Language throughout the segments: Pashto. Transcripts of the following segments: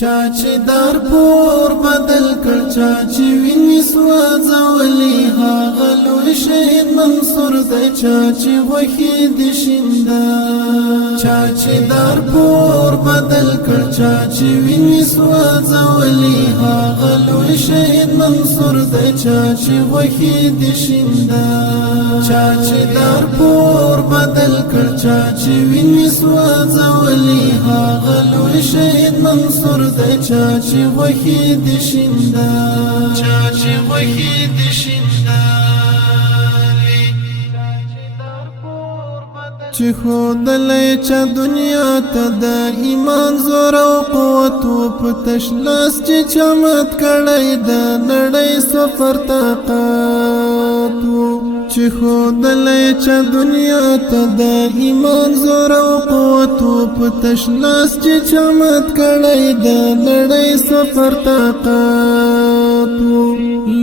چاچی دار پور بدل کړ چاچی ویني سوځولې هغه لوی شهید منصور د چاچی غوښې د شیندا چاچی دار پور بدل کړ چاچی ویني سوځولې هغه لوی شهید منصور د چاچی غوښې د شیندا چاچی دار پور بدل کړ چاچی ویني سوځولې هغه لوی شهید منصور د چاچی غوښې د شیندا چاچی غوښې د شیندا چې خودلې چا دنیا ته د ایمان زور او قوت په تشلاس چې چمت کړی د نړۍ سفر طاقت چې خودلې چا دنیا ته د ایمان زور او قوت په تشلاس چې چمت کړی د نړۍ سفر طاقت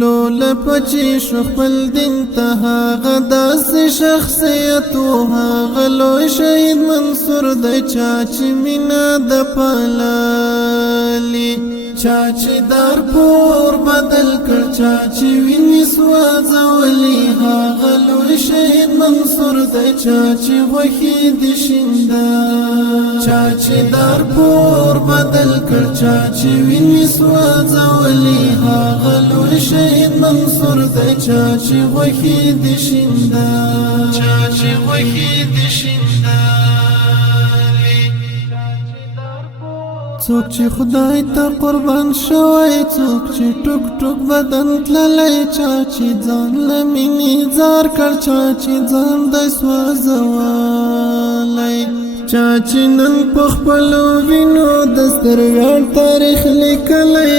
لول پچی شو خپل دین ته هغه داسې شخصیت هغه لوی شهید منصور د چاچی مینا د پالالي چاچی دار پور بدل کړ چاچی ویني سوځولې هغه لوی شهید منصور د چاچی غوښې د شیندا چاچی دار پور بدل کړ چاچی ویني سوځولې هغه لوی شهید منصور د چاچی غوښې د شیندا چاچی غوښې د شیندا څوک چې خدای ته قربان شوی څوک چې ټوک ټوک بدن تللی چا چې ځان له مینې ځار کړ چا چې ځان د سوځولی چا چې نن په خپلو وینو د ستر ویاړ تاریخ لیکلی